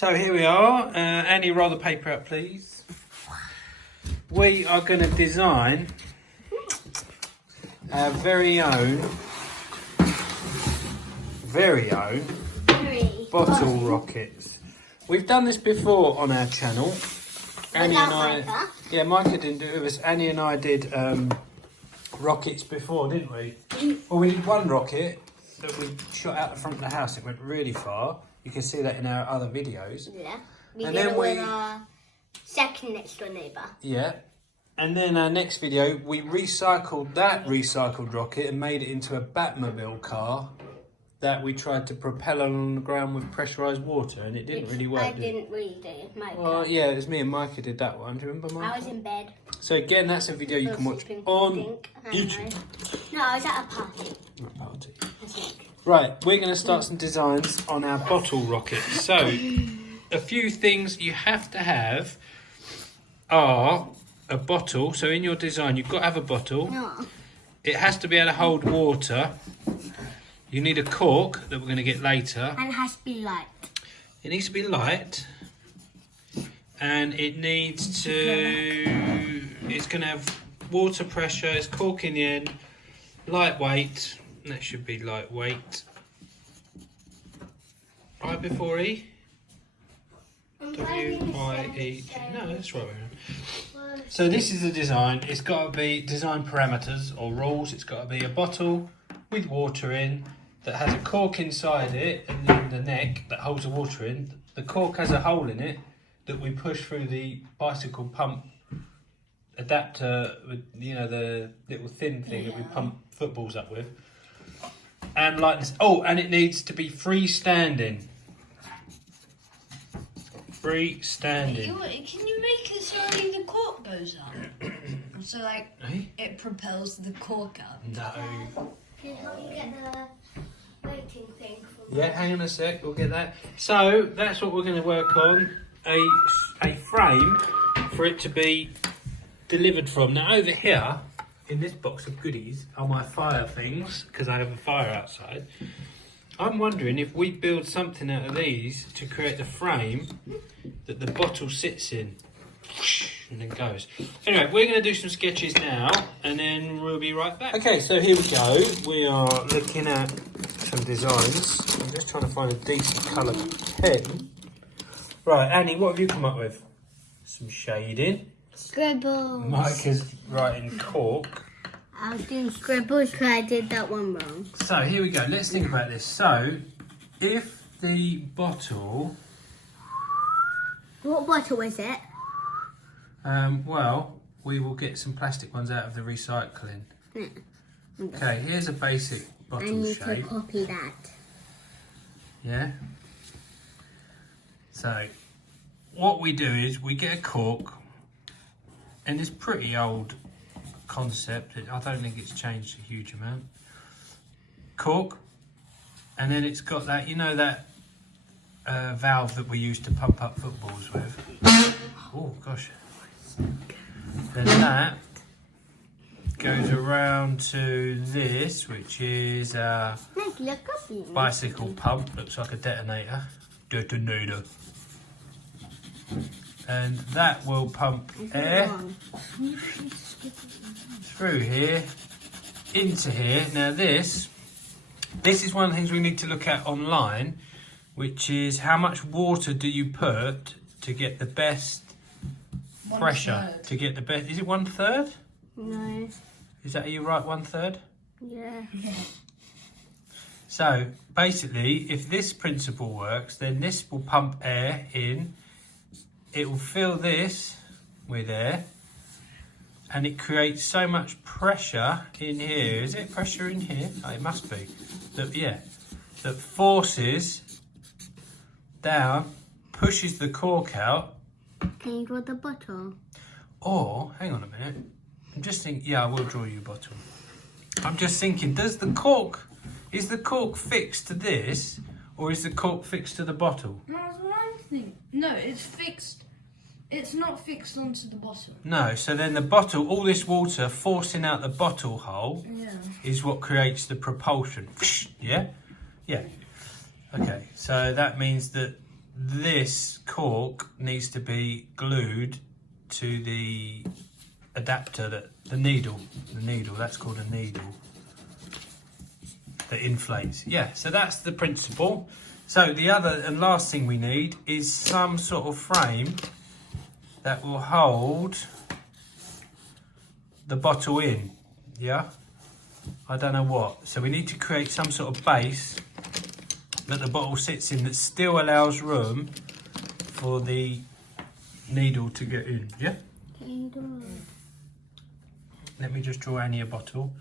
So here we are. Annie, roll the paper up, please. We are going to design our very own bottle rockets. We've done this before on our channel. Annie and I, yeah, Micah didn't do it with us. Annie and I did rockets before, didn't we? Well, we did one rocket that we shot out the front of the house. It went really far. You can see that in our other videos. Yeah. We And did then it with our second next door neighbour. Yeah. And then our next video, we recycled that recycled rocket and made it into a Batmobile car that we tried to propel on the ground with pressurised water, and it didn't really work. I didn't really do it, Micah. Well, yeah, it was me and Micah did that one. Do you remember, Micah? I was in bed. So again, that's a video you can watch on YouTube. No, I was at a party. Not party. I think. Right, we're going to start some designs on our bottle rocket. So, a few things you have to have are a bottle. So in your design, you've got to have a bottle. No. It has to be able to hold water. You need a cork that we're going to get later. And it has to be light. It needs to be light. And it needs to... It's going to have water pressure. It's cork in the end. Lightweight. That should be lightweight. Right before E? W-I-E. No, that's right. So this is the design. It's got to be design parameters or rules. It's got to be a bottle with water in that has a cork inside it, and then the neck that holds the water in. The cork has a hole in it that we push through the bicycle pump adapter with, you know, the little thin thing that we pump footballs up with. And lightness. Oh, and it needs to be freestanding. Freestanding. Can you make it so only the cork goes up? So like it propels the cork up. No. Can you help me get the waiting thing from Yeah, hang on a sec, we'll get that. So that's what we're going to work on. A frame for it to be delivered from. Now over here, in this box of goodies, are my fire things, because I have a fire outside. I'm wondering if we build something out of these to create the frame that the bottle sits in. And then goes. Anyway, we're going to do some sketches now, and then we'll be right back. Okay, so here we go. We are looking at some designs. I'm just trying to find a decent colour pen. Right, Annie, what have you come up with? Some shading. Scribbles. Micah's writing cork. I was doing scribbles because I did that one wrong. So here we go. Let's think about this. So, if the bottle... What bottle is it? well, we will get some plastic ones out of the recycling. Yeah. Okay, here's a basic I bottle need shape. to copy that. Yeah. So, what we do is we get a cork, and it's pretty old concept. I don't think it's changed a huge amount. Cork, and then it's got that, you know, that valve that we used to pump up footballs with. Oh gosh. Then that goes around to this, which is a bicycle pump. Looks like a detonator. Detonator. And that will pump air through here into here. Now this is one of the things we need to look at online, which is how much water do you put to get the best pressure, to get the best. Is it 1/3? No. Is that how you write 1/3? Yeah. So basically, if this principle works, then this will pump air in. It will fill this with air, and it creates so much pressure in here. Is it pressure in here? Oh, it must be. That forces down, pushes the cork out. Can you draw the bottle? Or, hang on a minute. I'm just thinking, yeah, I will draw you a bottle. I'm just thinking, is the cork fixed to this, or is the cork fixed to the bottle? No, that's what I'm thinking. No, it's fixed. It's not fixed onto the bottle. No, so then the bottle, all this water forcing out the bottle hole is what creates the propulsion. Yeah? Yeah. Okay, so that means that this cork needs to be glued to the adapter, the needle, that's called a needle, that inflates. Yeah, so that's the principle. So the other and last thing we need is some sort of frame that will hold the bottle in, yeah? I don't know what. So we need to create some sort of base that the bottle sits in that still allows room for the needle to get in, yeah? Let me just draw Annie a bottle.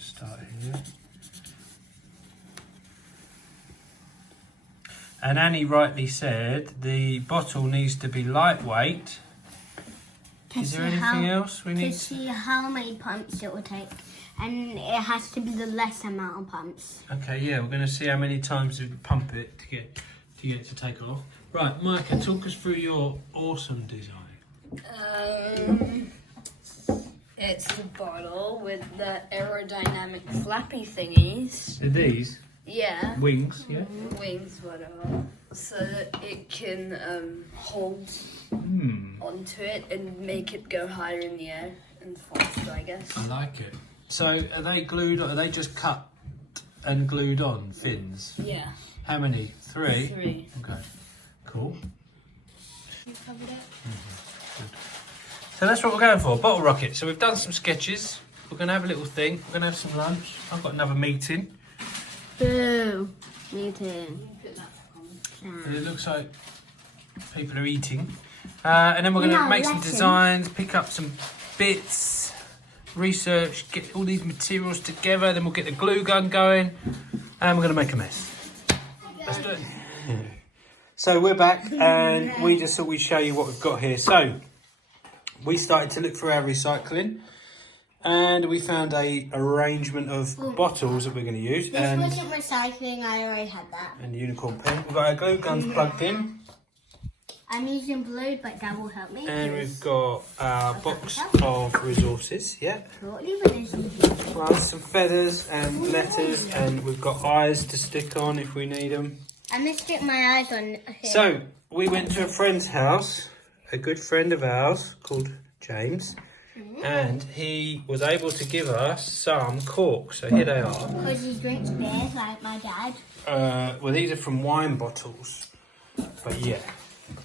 Start here. And Annie rightly said the bottle needs to be lightweight. Is there anything else we need? To see how many pumps it will take, and it has to be the less amount of pumps. Okay, yeah, we're going to see how many times we pump it to get it to take off. Right, Micah, talk us through your awesome design. It's the bottle with the aerodynamic flappy thingies. Are these Yeah. wings? Yeah. Wings, whatever. So that it can hold onto it and make it go higher in the air and faster, I guess. I like it. So are they glued? Are they just cut and glued on fins? Yeah. How many? 3? 3. Okay. Cool. You covered it? Good. So that's what we're going for, bottle rocket. So we've done some sketches. We're going to have a little thing. We're going to have some lunch. I've got another meeting. Boo. Me too. Put that on. And it looks like people are eating. And then we're going to make some designs, pick up some bits, research, get all these materials together. Then we'll get the glue gun going. And we're going to make a mess. Let's do it. So we're back and we just thought we'd show you what we've got here. So we started to look through our recycling and we found a arrangement of bottles that we're going to use. This wasn't recycling, I already had that. And unicorn pen. We've got our glue guns plugged in. I'm using blue, but that will help me. And we've got our box of resources, yeah. Well, some feathers and letters, and we've got eyes to stick on if we need them. I'm going to stick my eyes on here. So, we went to a friend's house, a good friend of ours called James, and he was able to give us some corks. So here they are. Because he drinks beer like my dad. Well, these are from wine bottles, but yeah,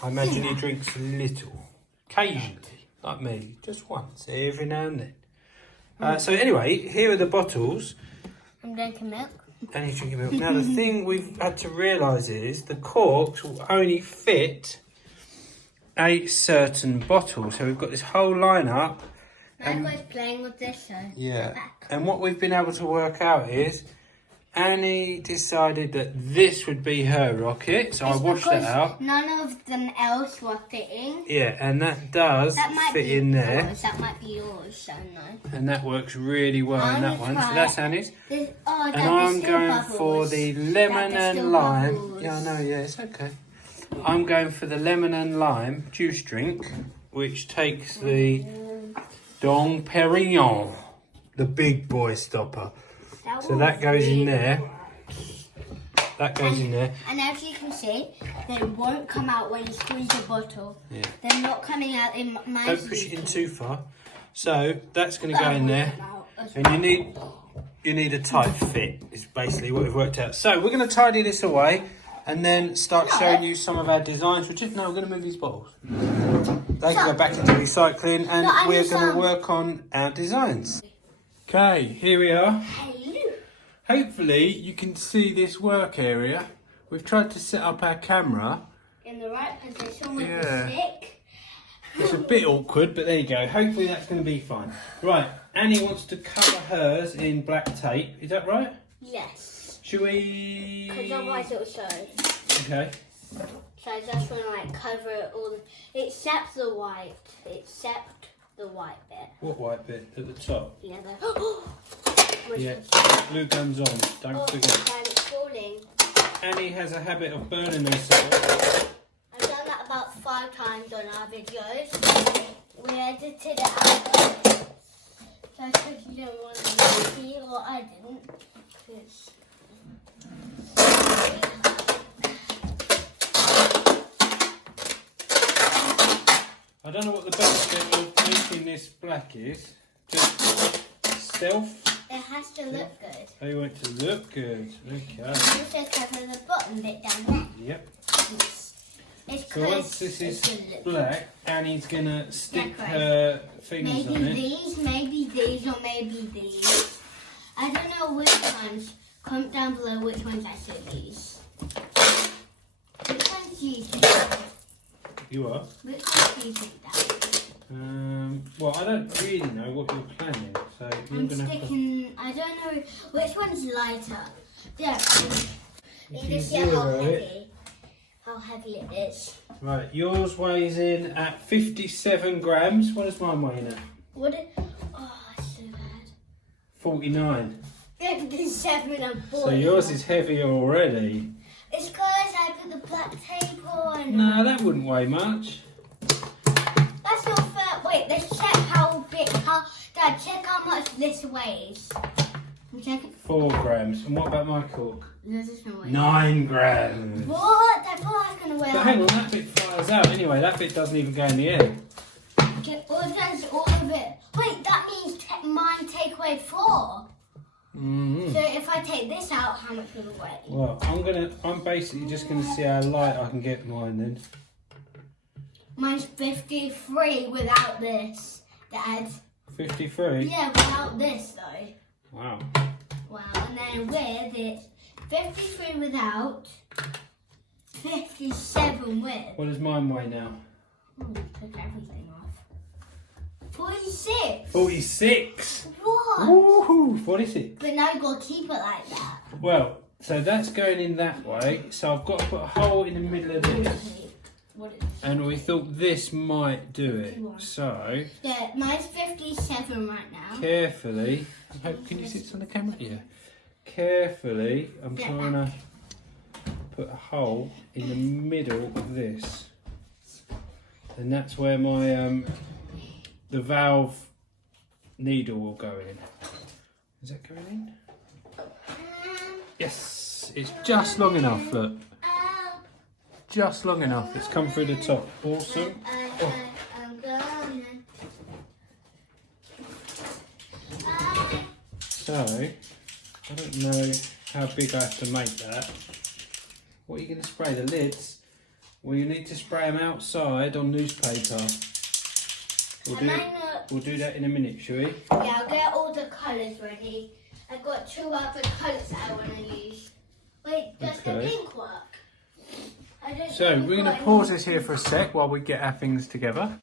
I imagine he drinks a little, occasionally, like me, just once, every now and then. So anyway, here are the bottles. I'm drinking milk. And he's drinking milk. Now the thing we've had to realise is the corks will only fit a certain bottle. So we've got this whole lineup. I was playing with this, so... Yeah. And what we've been able to work out is Annie decided that this would be her rocket, so I washed it out. None of them else were fitting. Yeah, and that does fit in there. Yours. That might be yours, so no. And that works really well in that one. So that's Annie's. And I'm going for the lemon and lime. Bubbles. Yeah, I know, yeah, it's okay. I'm going for the lemon and lime juice drink, which takes the Dom Perignon, the big boy stopper. So that goes in there. That goes in there. And as you can see, they won't come out when you squeeze the bottle. Yeah. They're not coming out in my... Don't push it in too far. So that's going to go in there. And you need a tight fit, is basically what we've worked out. So we're going to tidy this away and then start showing you some of our designs. We're going to move these bottles. They can go back into recycling and we're going to work on our designs. Okay, here we are. Hopefully you can see this work area. We've tried to set up our camera. In the right position with the stick. It's a bit awkward, but there you go. Hopefully that's going to be fine. Right, Annie wants to cover hers in black tape. Is that right? Yes. Should we... Because otherwise it will show. Okay. So I just want to like cover it all, except the white. Except the white bit. What white bit? At the top? Yeah. Yeah. Glue guns on. Don't forget. It's falling. Annie has a habit of burning herself. I've done that about 5 times on our videos. We edited it out. So because you don't want to see, or I didn't. I don't know what the benefit of making this black is. Just stealth. It has to look good. Oh, you want it to look good. Okay. Also cover the bottom bit down there. Yep. It's So once this is black, Annie's gonna stick her fingers maybe on it. maybe these, or maybe these. I don't know which ones. Comment down below which ones I said these. Which ones do you think? You are? Which ones do you think that? Well, I don't really know what you're planning, so you're I'm gonna have to. sticking. I don't know which one's lighter. Yeah. You If can you see how zero heavy. it. How heavy it is. Right, yours weighs in at 57 grams. What does mine weigh in at? What? Oh, it's so bad. 49. 57 and 40. So yours is heavier already. It's because I put the black tape on. No, that wouldn't weigh much. That's not fair. Wait, let's check how big. Dad, check how much this weighs. I'm checking. 4 grams. And what about my cork? Yours is not weighing. 9 grams. What? I thought I was gonna weigh. But hang on, that bit fires out anyway. That bit doesn't even go in the air. Okay, or does all of it? Wait, that means mine take away 4. Mm-hmm. So if I take this out, how much will it weigh? Well, I'm basically just gonna see how light I can get mine then. Mine's 53 without this, Dad. 53. Yeah, without this though. Wow. Wow, and then with it, 53 without, 57 with. What does mine weigh now? Oh, we took everything off. 46. 46. What? Woohoo! 46. But now you gotta keep it like that. Well, so that's going in that way. So I've got to put a hole in the middle of this. What is And we thought this might do it. So, Yeah, mine's 57 right now. carefully. I hope, can you see this on the camera? Yeah. Carefully, I'm Yeah. trying to put a hole in the middle of this. And that's where my the valve needle will go in. Is that going in? Yes, it's just long enough, look. Just long enough. It's come through the top. Awesome. I'm gonna. So, I don't know how big I have to make that. What are you going to spray? The lids? Well, you need to spray them outside on newspaper. We'll do that in a minute, shall we? Yeah, I'll get all the colours ready. I've got 2 other colours that I want to use. Wait, does the Okay. pink work? I don't So, think we're going I've to got pause this here for a sec while we get our things together.